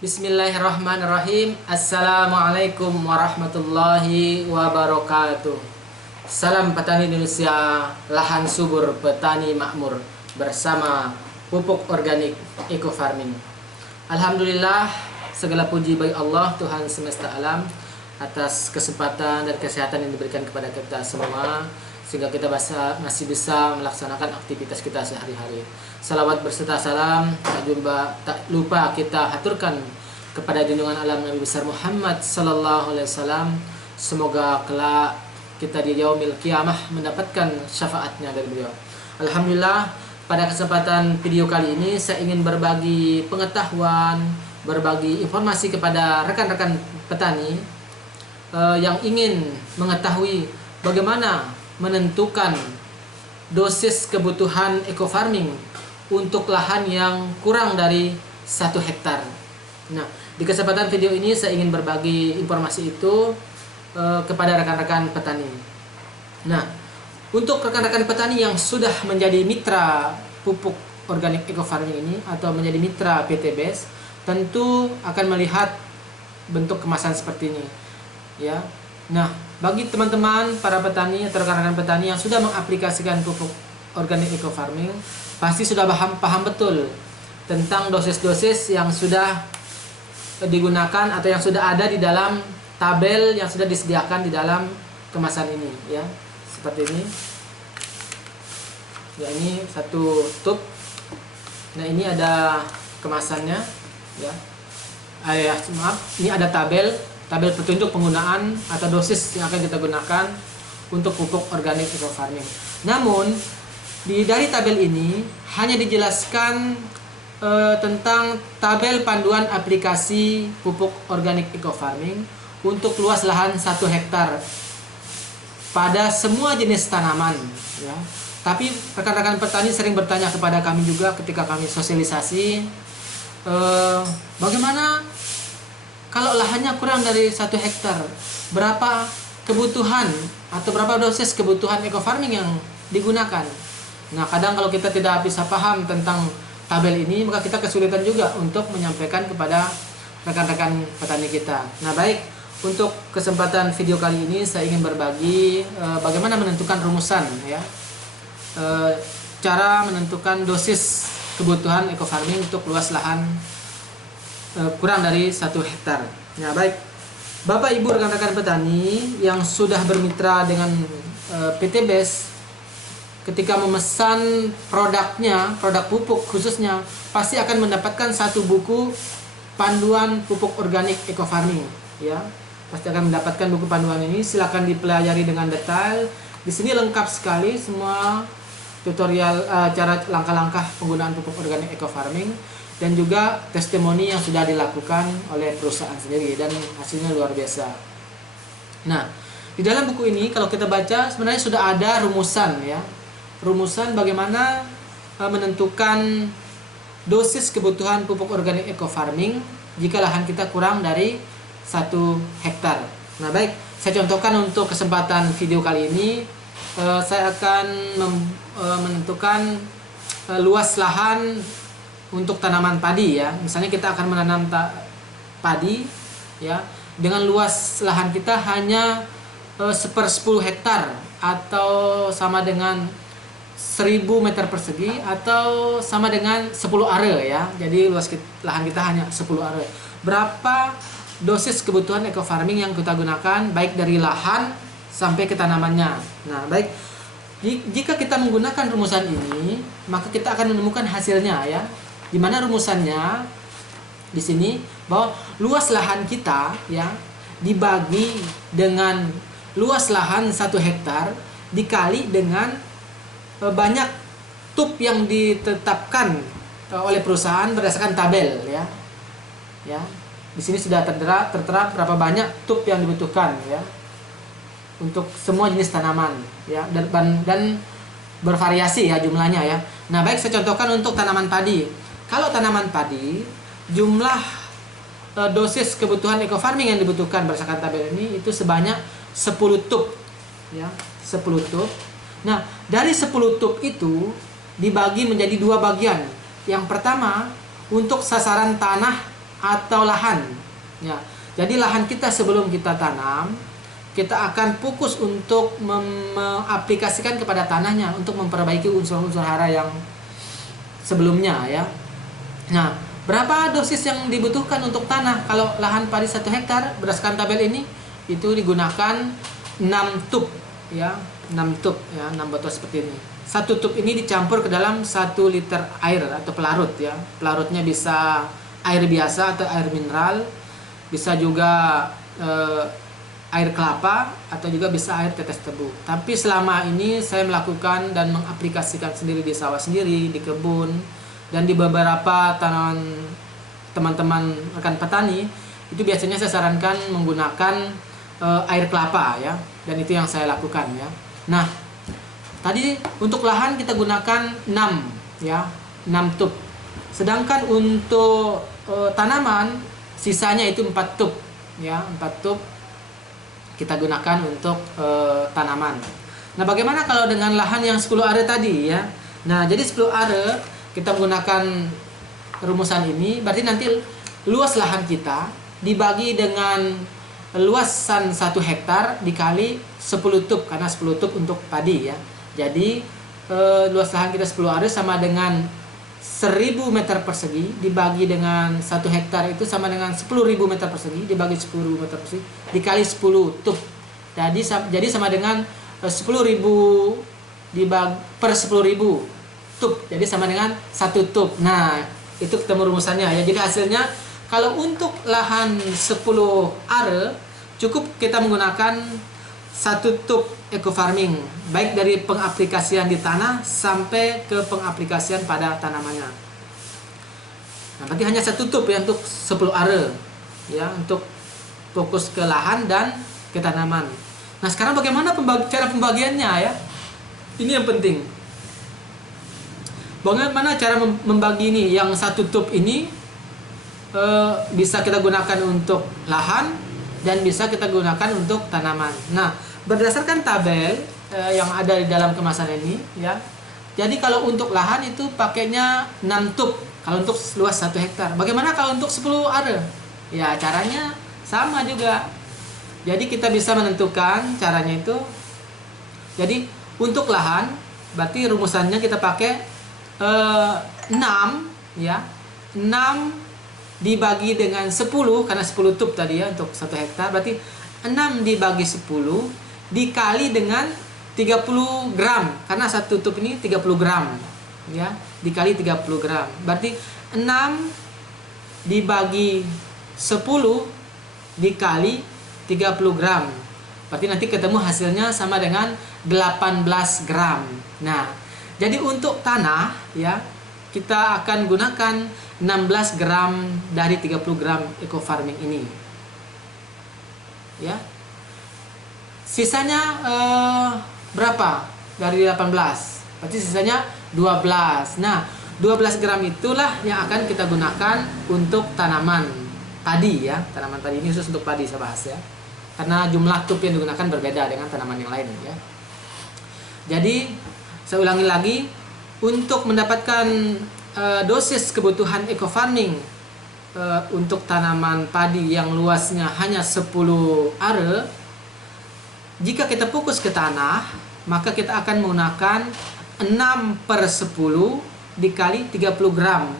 Bismillahirrahmanirrahim. Assalamualaikum warahmatullahi wabarakatuh. Salam petani Indonesia, lahan subur, petani makmur, bersama pupuk organik eco farming. Alhamdulillah, segala puji bagi Allah Tuhan semesta alam atas kesempatan dan kesehatan yang diberikan kepada kita semua, sehingga kita masih bisa melaksanakan aktivitas kita sehari-hari. Salawat berserta salam tak lupa kita haturkan kepada junjungan alam Nabi besar Muhammad sallallahu alaihi wasallam. Semoga kelak kita di yaumil qiyamah mendapatkan syafaatnya dari beliau. Alhamdulillah, pada kesempatan video kali ini saya ingin berbagi pengetahuan, berbagi informasi kepada rekan-rekan petani yang ingin mengetahui bagaimana menentukan dosis kebutuhan eco farming untuk lahan yang kurang dari 1 hektar. Nah, di kesempatan video ini saya ingin berbagi informasi itu kepada rekan-rekan petani. Nah, untuk rekan-rekan petani yang sudah menjadi mitra pupuk organik eco farming ini atau menjadi mitra PT BES, tentu akan melihat bentuk kemasan seperti ini, ya. Nah, bagi teman-teman para petani atau rekan-rekan petani yang sudah mengaplikasikan pupuk organik eco farming, pasti sudah paham betul tentang dosis-dosis yang sudah digunakan atau yang sudah ada di dalam tabel yang sudah disediakan di dalam kemasan ini, ya. Seperti ini. Ya, ini satu tub. Nah, ini ada kemasannya, ya. Maaf, ini ada tabel petunjuk penggunaan atau dosis yang akan kita gunakan untuk pupuk organik eco farming. Namun dari tabel ini hanya dijelaskan tentang tabel panduan aplikasi pupuk organik eco farming untuk luas lahan 1 hektar pada semua jenis tanaman, ya. Tapi rekan-rekan petani sering bertanya kepada kami juga ketika kami sosialisasi, bagaimana kalau lahannya kurang dari 1 hektar, berapa kebutuhan atau berapa dosis kebutuhan eco farming yang digunakan? Nah, kadang kalau kita tidak bisa paham tentang tabel ini, maka kita kesulitan juga untuk menyampaikan kepada rekan-rekan petani kita. Nah, baik, untuk kesempatan video kali ini saya ingin berbagi bagaimana menentukan rumusan, ya. Cara menentukan dosis kebutuhan eco farming untuk luas lahan kurang dari 1 hektar. Nah, baik, Bapak Ibu rekan-rekan petani yang sudah bermitra dengan PT BES, ketika memesan produknya, produk pupuk khususnya, pasti akan mendapatkan satu buku panduan pupuk organik eco farming, ya. Pasti akan mendapatkan buku panduan ini. Silakan dipelajari dengan detail. Di sini lengkap sekali semua tutorial cara langkah-langkah penggunaan pupuk organik eco farming, dan juga testimoni yang sudah dilakukan oleh perusahaan sendiri dan hasilnya luar biasa. Nah, di dalam buku ini kalau kita baca sebenarnya sudah ada rumusan, ya. Rumusan bagaimana menentukan dosis kebutuhan pupuk organik eco farming jika lahan kita kurang dari 1 hektar. Nah, baik, saya contohkan untuk kesempatan video kali ini, saya akan menentukan luas lahan untuk tanaman padi, ya. Misalnya kita akan menanam padi, ya, dengan luas lahan kita hanya 1/10 hektar atau sama dengan 1000 meter persegi atau sama dengan 10 are, ya. Jadi luas lahan kita hanya 10 are. Berapa dosis kebutuhan eco farming yang kita gunakan baik dari lahan sampai ke tanamannya. Nah, baik, jika kita menggunakan rumusan ini, maka kita akan menemukan hasilnya, ya. Di mana rumusannya di sini bahwa luas lahan kita, ya, dibagi dengan luas lahan 1 hektar dikali dengan banyak tub yang ditetapkan oleh perusahaan berdasarkan tabel, ya. Ya. Di sini sudah tertera berapa banyak tub yang dibutuhkan, ya, untuk semua jenis tanaman, ya, dan bervariasi, ya, jumlahnya, ya. Nah, baik, saya contohkan untuk tanaman padi. Kalau tanaman padi, jumlah dosis kebutuhan eco farming yang dibutuhkan berdasarkan tabel ini itu sebanyak 10 tub, ya, 10 tub. Nah, dari 10 tub itu dibagi menjadi 2 bagian. Yang pertama untuk sasaran tanah atau lahan. Ya. Jadi lahan kita sebelum kita tanam, kita akan fokus untuk mengaplikasikan kepada tanahnya untuk memperbaiki unsur-unsur hara yang sebelumnya ya. Nah, berapa dosis yang dibutuhkan untuk tanah kalau lahan padi 1 hektar berdasarkan tabel ini? Itu digunakan 6 tub ya, 6 tub ya, 6 botol seperti ini. 1 tub ini dicampur ke dalam 1 liter air atau pelarut ya. Pelarutnya bisa air biasa atau air mineral, bisa juga air kelapa, atau juga bisa air tetes tebu. Tapi selama ini saya melakukan dan mengaplikasikan sendiri di sawah sendiri, di kebun, dan di beberapa tanaman teman-teman rekan petani, itu biasanya saya sarankan menggunakan air kelapa ya, dan itu yang saya lakukan ya. Nah, tadi untuk lahan kita gunakan 6 ya, 6 tub. Sedangkan untuk tanaman sisanya itu 4 tub ya, 4 tub kita gunakan untuk tanaman. Nah, bagaimana kalau dengan lahan yang 10 are tadi ya? Nah, jadi 10 are kita menggunakan rumusan ini, berarti nanti luas lahan kita dibagi dengan luasan 1 hektar dikali 10 tub, karena 10 tub untuk padi ya. Jadi luas lahan kita 10 are sama dengan 1000 meter persegi dibagi dengan 1 hektar itu sama dengan 10.000 meter persegi dibagi 10.000 meter persegi dikali 10 tub. Jadi sama dengan 10.000 dibagi per 10.000 tub. Jadi sama dengan 1 tub. Nah, itu ketemu rumusannya ya. Jadi hasilnya kalau untuk lahan 10 are cukup kita menggunakan 1 tub eco farming, baik dari pengaplikasian di tanah sampai ke pengaplikasian pada tanamannya. Nah, berarti hanya 1 tub ya untuk 10 are ya, untuk fokus ke lahan dan ke tanaman. Nah, sekarang bagaimana cara pembagiannya ya? Ini yang penting. Bagaimana cara membagi ini? Yang 1 tub ini bisa kita gunakan untuk lahan dan bisa kita gunakan untuk tanaman. Nah, berdasarkan tabel yang ada di dalam kemasan ini ya. Jadi kalau untuk lahan itu pakainya 6 tub kalau untuk luas 1 hektar. Bagaimana kalau untuk 10 are? Ya, caranya sama juga. Jadi kita bisa menentukan caranya itu. Jadi untuk lahan berarti rumusannya kita pakai 6 ya. 6 dibagi dengan 10 karena 10 tub tadi ya untuk 1 hektar, berarti 6 dibagi 10 dikali dengan 30 gram karena 1 tub ini 30 gram ya, dikali 30 gram berarti 6 dibagi 10 dikali 30 gram berarti nanti ketemu hasilnya sama dengan 18 gram. Nah, jadi untuk tanah ya kita akan gunakan 16 gram dari 30 gram eco farming ini ya. Sisanya berapa dari 18? Berarti sisanya 12. Nah, 12 gram itulah yang akan kita gunakan untuk tanaman padi ya. Tanaman padi ini khusus untuk padi saya bahas ya, karena jumlah tub yang digunakan berbeda dengan tanaman yang lain ya. Jadi saya ulangi lagi, untuk mendapatkan dosis kebutuhan eco farming untuk tanaman padi yang luasnya hanya 10 are, jika kita fokus ke tanah, maka kita akan menggunakan 6/10 dikali 30 gram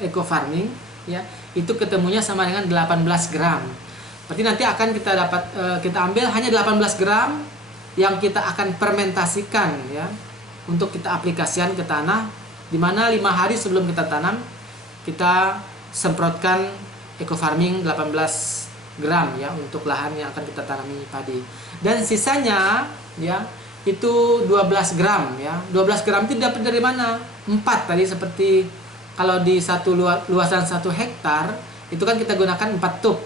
eco farming ya. Itu ketemunya sama dengan 18 gram. Berarti nanti akan kita ambil hanya 18 gram yang kita akan fermentasikan ya, untuk kita aplikasikan ke tanah, di mana 5 hari sebelum kita tanam kita semprotkan eco farming 18 gram ya untuk lahan yang akan kita tanami padi. Dan sisanya ya itu 12 gram ya. 12 gram itu dapat dari mana? 4 tadi, seperti kalau di luasan 1 hektar itu kan kita gunakan 4 tub.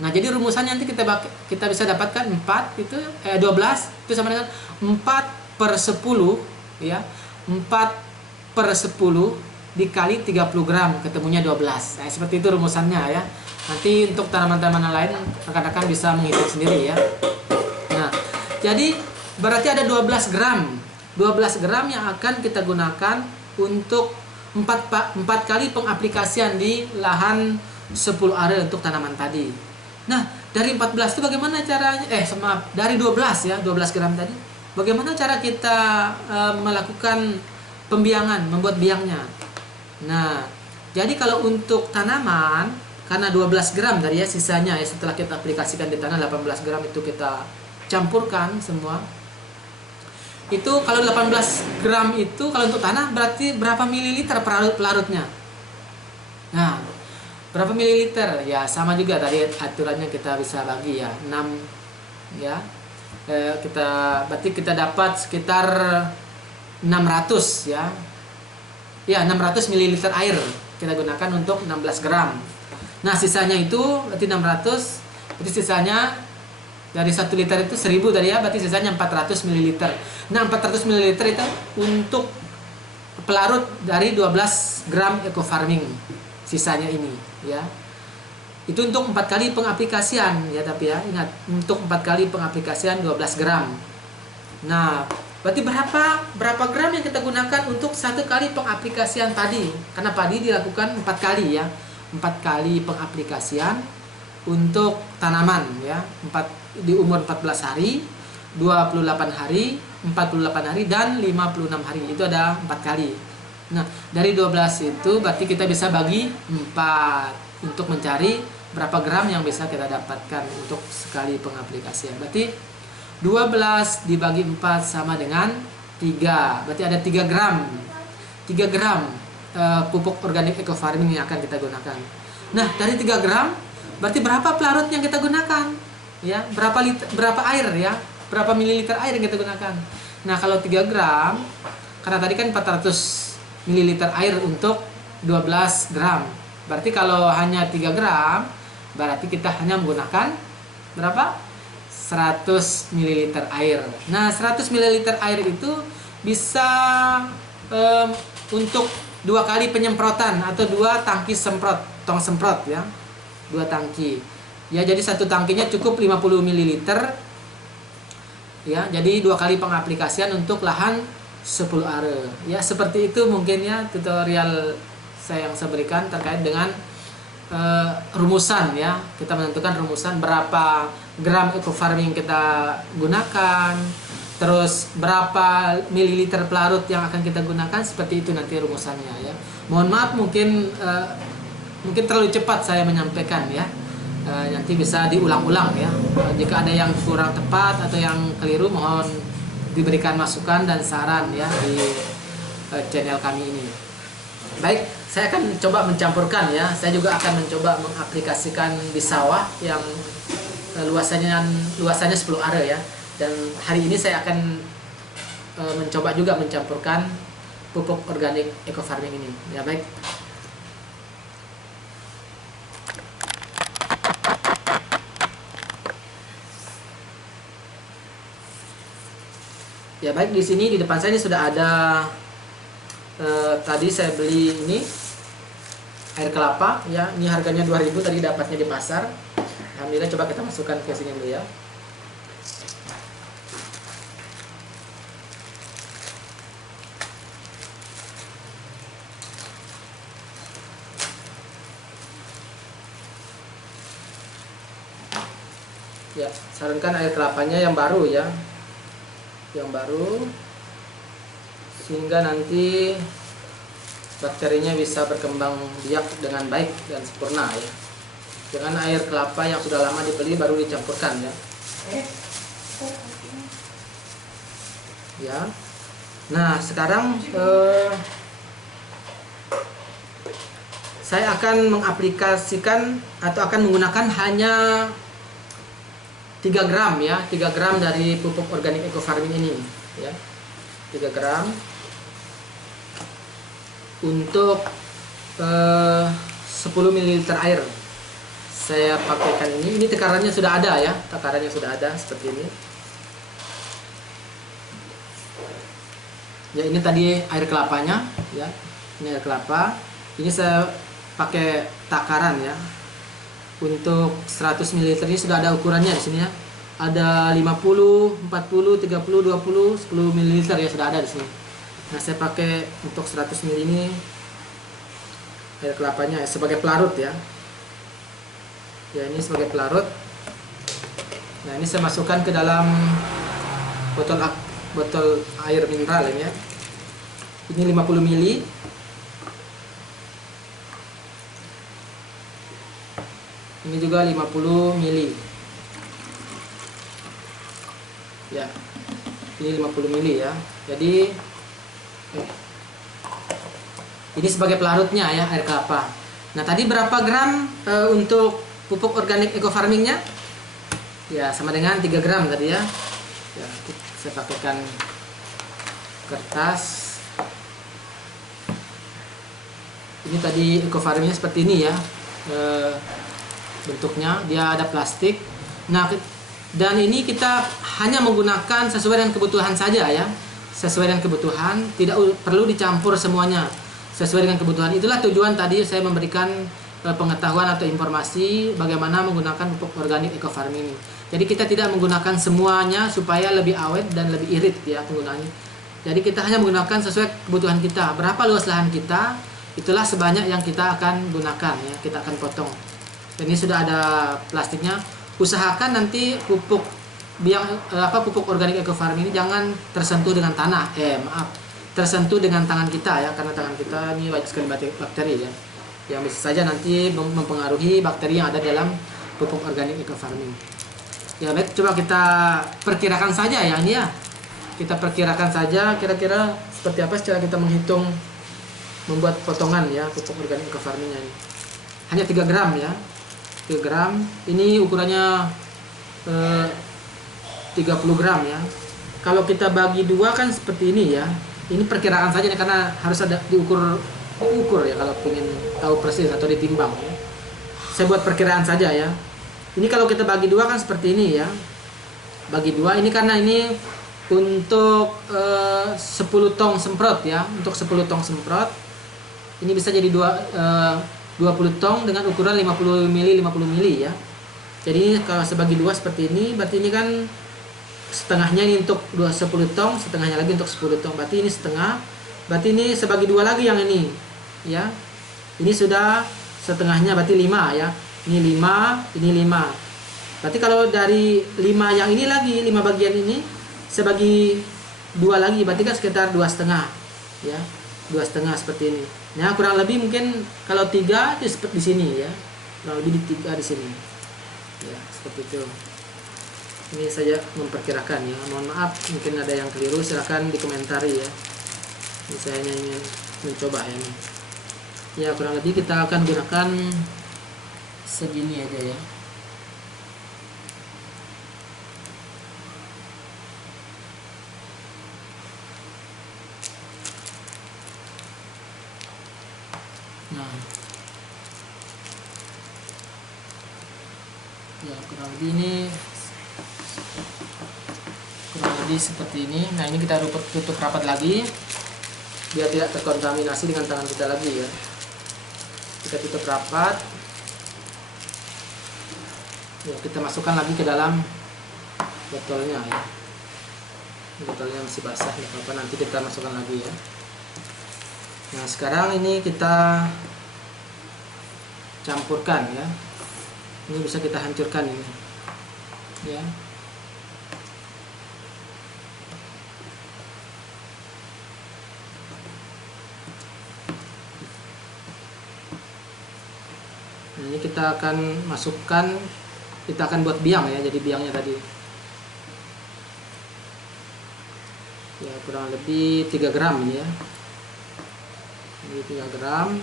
Nah, jadi rumusannya nanti kita bisa dapatkan 4 itu 12 itu sama dengan 4/10 ya. 4/10 dikali 30 gram ketemunya 12. Nah, seperti itu rumusannya ya. Nanti untuk tanaman-tanaman lain rekan-rekan bisa menghitung sendiri ya. Nah, jadi berarti ada 12 gram. 12 gram yang akan kita gunakan untuk 4 kali pengaplikasian di lahan 10 are untuk tanaman padi. Nah, dari 14 itu bagaimana caranya? Maaf, dari 12 ya, 12 gram tadi. Bagaimana cara kita melakukan pembiangan, membuat biangnya? Nah, jadi kalau untuk tanaman, karena 12 gram dari ya sisanya ya setelah kita aplikasikan di tanah 18 gram itu kita campurkan semua. Itu kalau 18 gram itu kalau untuk tanah berarti berapa mililiter pelarutnya? Nah, berapa mililiter? Ya sama juga tadi aturannya kita bisa bagi ya 6 ya. Berarti kita dapat sekitar 600 ya. Ya, 600 mililiter air kita gunakan untuk 16 gram. Nah, sisanya itu berarti 600. Berarti sisanya dari 1 liter itu 1000 tadi ya, berarti sisanya 400 mililiter. Nah, 400 mililiter itu untuk pelarut dari 12 gram eco farming. Sisanya ini ya. Itu untuk 4 kali pengaplikasian ya, tapi ya ingat untuk 4 kali pengaplikasian 12 gram. Nah, berarti berapa gram yang kita gunakan untuk 1 kali pengaplikasian padi? Karena padi dilakukan 4 kali ya. 4 kali pengaplikasian untuk tanaman ya. Di umur 14 hari, 28 hari, 48 hari dan 56 hari. Itu ada 4 kali. Nah, dari 12 itu berarti kita bisa bagi 4 untuk mencari berapa gram yang bisa kita dapatkan untuk sekali pengaplikasian. Berarti 12 dibagi 4 sama dengan 3. Berarti ada 3 gram. 3 gram pupuk organik eco farming yang akan kita gunakan. Nah, dari 3 gram berarti berapa pelarut yang kita gunakan? Ya, berapa air ya? Berapa mililiter air yang kita gunakan? Nah, kalau 3 gram karena tadi kan 400 mililiter air untuk 12 gram. Berarti kalau hanya 3 gram, berarti kita hanya menggunakan berapa? 100 ml air. Nah, 100 ml air itu bisa untuk 2 kali penyemprotan atau 2 tangki tong semprot ya. 2 tangki. Ya, jadi 1 tangkinya cukup 50 ml. Ya, jadi 2 kali pengaplikasian untuk lahan 10 are. Ya, seperti itu mungkin ya tutorial saya berikan terkait dengan rumusan ya. Kita menentukan rumusan berapa gram eco farming kita gunakan, terus berapa mililiter pelarut yang akan kita gunakan, seperti itu nanti rumusannya ya. Mohon maaf mungkin terlalu cepat saya menyampaikan ya. Nanti bisa diulang-ulang ya. Jika ada yang kurang tepat atau yang keliru, mohon diberikan masukan dan saran ya di channel kami ini. Baik, saya akan coba mencampurkan ya. Saya juga akan mencoba mengaplikasikan di sawah yang luasannya 10 are ya. Dan hari ini saya akan mencoba juga mencampurkan pupuk organik eco farming ini. Ya, baik. Ya, baik, di sini di depan saya ini sudah ada tadi saya beli ini air kelapa ya, ini harganya 2000 tadi dapatnya di pasar. Alhamdulillah, coba kita masukkan ke sini dulu ya. Ya, sarankan air kelapanya yang baru ya. Yang baru sehingga nanti bakterinya bisa berkembang biak dengan baik dan sempurna ya. Jangan air kelapa yang sudah lama dibeli baru dicampurkan ya. Ya. Nah, sekarang saya akan mengaplikasikan atau akan menggunakan hanya 3 gram ya, 3 gram dari pupuk organik eco farming ini ya. 3 gram untuk 10 ml air. Saya pakaikan ini takarannya sudah ada ya, takarannya sudah ada seperti ini. Ya, ini tadi air kelapanya ya. Ini air kelapa. Ini saya pakai takaran ya. Untuk 100 ml ini sudah ada ukurannya di sini ya. Ada 50, 40, 30, 20, 10 ml ya sudah ada di sini. Nah, saya pakai untuk 100 ml ini air kelapanya sebagai pelarut ya. Ya, ini sebagai pelarut. Nah, ini saya masukkan ke dalam botol air mineral ini ya. Ini 50 ml. Ini juga 50 ml. Ya. Ini 50 ml ya. Jadi ini sebagai pelarutnya ya, air kelapa. Nah, tadi berapa gram untuk pupuk organik eco farmingnya? Ya, sama dengan 3 gram tadi ya. Ya, saya pakaikan kertas. Ini tadi eco farmingnya seperti ini ya. Bentuknya dia ada plastik. Nah, dan ini kita hanya menggunakan sesuai dengan kebutuhan saja ya. Sesuai dengan kebutuhan, tidak perlu dicampur semuanya. Sesuai dengan kebutuhan. Itulah tujuan tadi saya memberikan pengetahuan atau informasi bagaimana menggunakan pupuk organik eco farming ini. Jadi kita tidak menggunakan semuanya supaya lebih awet dan lebih irit ya penggunaannya. Jadi kita hanya menggunakan sesuai kebutuhan kita. Berapa luas lahan kita, itulah sebanyak yang kita akan gunakan ya. Kita akan potong. Dan ini sudah ada plastiknya. Usahakan nanti pupuk pupuk organik eco farming ini jangan tersentuh dengan tanah. Tersentuh dengan tangan kita ya, karena tangan kita ini banyak sekali bakteri ya. Yang bisa saja nanti mempengaruhi bakteri yang ada dalam pupuk organik eco farming. Ya baik, coba kita perkirakan saja ya ini ya. Kita perkirakan saja kira-kira seperti apa secara kita menghitung membuat potongan ya pupuk organik eco farmingnya ini. Hanya 3 gram ya. 3 gram. Ini ukurannya 30 gram ya. Kalau kita bagi 2 kan seperti ini ya. Ini perkiraan saja nih, karena harus ada diukur ya kalau ingin tahu persis atau ditimbang ya. Saya buat perkiraan saja ya. Ini kalau kita bagi 2 kan seperti ini ya. Bagi 2 ini karena ini untuk 10 tong semprot ya. Untuk 10 tong semprot ini bisa jadi 20 tong dengan ukuran 50 ml 50 ml ya. Jadi kalau sebagi 2 seperti ini, berarti ini kan setengahnya ini untuk 10 tong, setengahnya lagi untuk 10 tong. Berarti ini setengah. Berarti ini sebagi 2 lagi yang ini. Ya. Ini sudah setengahnya berarti 5 ya. Ini 5, ini 5. Berarti kalau dari 5 yang ini lagi, 5 bagian ini sebagi 2 lagi, berarti kan sekitar 2,5 ya. 2,5 seperti ini. Nah, kurang lebih mungkin kalau 3 itu seperti di sini ya. Kurang lebih di 3 di sini. Ya, seperti itu. Ini saja memperkirakan ya. Mohon maaf mungkin ada yang keliru, silahkan dikomentari ya. Ini saya hanya ingin mencoba ya ini. Ya, kurang lebih kita akan gunakan segini aja ya. Nah, ya kurang lebih seperti ini. Nah, ini kita tutup rapat lagi biar tidak terkontaminasi dengan tangan kita lagi ya. Kita tutup rapat. Ya, kita masukkan lagi ke dalam botolnya ya. Botolnya masih basah ya, apa nanti kita masukkan lagi ya. Nah, sekarang ini kita campurkan ya. Ini bisa kita hancurkan ini. Ya. Nah, ini kita akan masukkan, kita akan buat biang ya, jadi biangnya tadi. Ya, kurang lebih 3 gram ini ya. Ini 3 gram.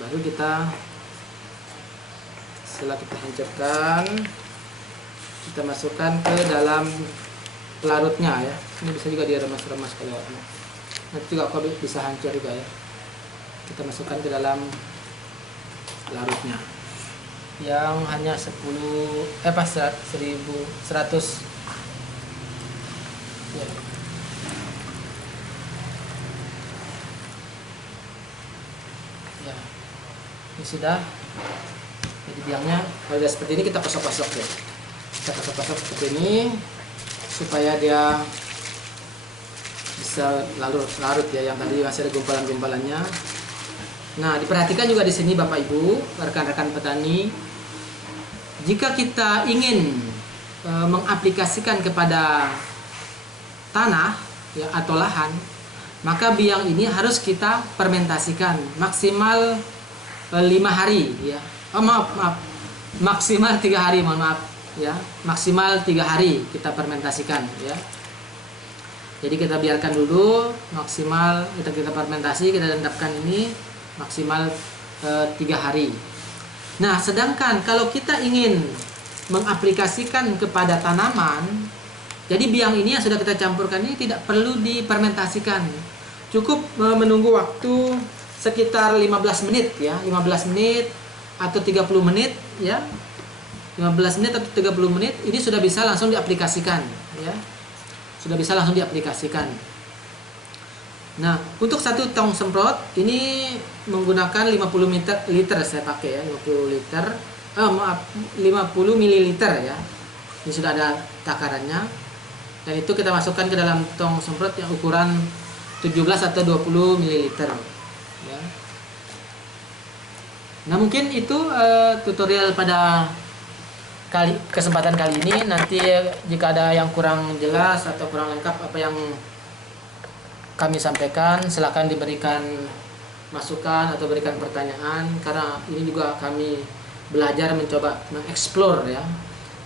Baru kita, setelah kita hancurkan, kita masukkan ke dalam pelarutnya ya. Ini bisa juga diremas-remas kalau nanti juga kok bisa hancur juga ya. Kita masukkan ke dalam pelarutnya yang hanya 1100 ya. Ya, ini sudah. Jadi biangnya kalau udah seperti ini kita pasok-pasok ya. Kita pasok-pasok seperti ini supaya dia bisa larut ya, yang tadi masih ada gumpalan-gumpalannya. Nah, diperhatikan juga di sini Bapak Ibu, rekan-rekan petani, jika kita ingin mengaplikasikan kepada tanah ya atau lahan, maka biang ini harus kita fermentasikan maksimal 5 hari ya. Maksimal 3 hari, mohon maaf ya. Maksimal 3 hari kita fermentasikan ya. Jadi kita biarkan dulu maksimal kita fermentasi, kita endapkan ini maksimal 3 hari. Nah, sedangkan kalau kita ingin mengaplikasikan kepada tanaman, jadi biang ini yang sudah kita campurkan ini tidak perlu difermentasikan. Cukup menunggu waktu sekitar 15 menit ya, 15 menit atau 30 menit ya. 15 menit atau 30 menit ini sudah bisa langsung diaplikasikan ya. Sudah bisa langsung diaplikasikan. Nah, untuk 1 tong semprot ini menggunakan 50 liter saya pakai ya, 50 liter. 50 mililiter ya. Ini sudah ada takarannya. Dan itu kita masukkan ke dalam tong semprot yang ukuran 17 atau 20 mililiter ya. Nah, mungkin itu tutorial pada kesempatan kali ini. Nanti jika ada yang kurang jelas atau kurang lengkap apa yang kami sampaikan, silakan diberikan masukan atau berikan pertanyaan, karena ini juga kami belajar mencoba mengeksplor ya,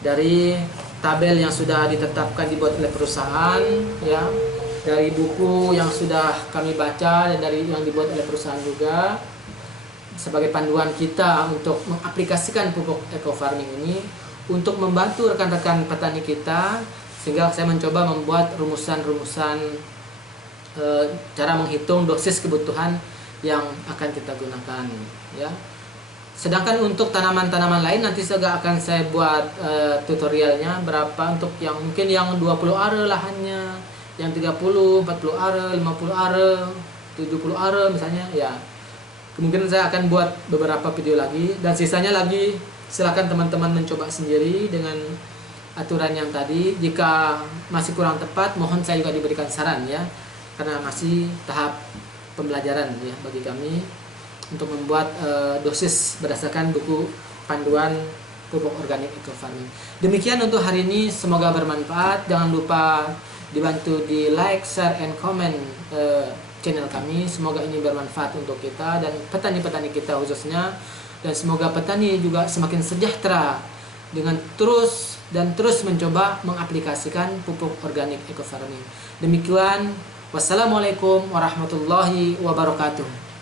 dari tabel yang sudah ditetapkan dibuat oleh perusahaan ya, dari buku yang sudah kami baca dan dari yang dibuat oleh perusahaan juga, sebagai panduan kita untuk mengaplikasikan pupuk eco farming ini untuk membantu rekan-rekan petani kita. Sehingga saya mencoba membuat rumusan-rumusan cara menghitung dosis kebutuhan yang akan kita gunakan ya. Sedangkan untuk tanaman-tanaman lain nanti juga akan saya buat tutorialnya, berapa untuk yang mungkin yang 20 are lahannya, yang 30, 40 are, 50 are, 70 are misalnya ya. Kemungkinan saya akan buat beberapa video lagi, dan sisanya lagi silakan teman-teman mencoba sendiri dengan aturan yang tadi. Jika masih kurang tepat, mohon saya juga diberikan saran ya, karena masih tahap pembelajaran ya bagi kami untuk membuat dosis berdasarkan buku panduan pupuk organik eco farming. Demikian untuk hari ini, semoga bermanfaat. Jangan lupa dibantu di like, share, and comment channel kami. Semoga ini bermanfaat untuk kita dan petani-petani kita khususnya, dan semoga petani juga semakin sejahtera dengan terus mencoba mengaplikasikan pupuk organik eco farming. Demikian, wassalamualaikum warahmatullahi wabarakatuh.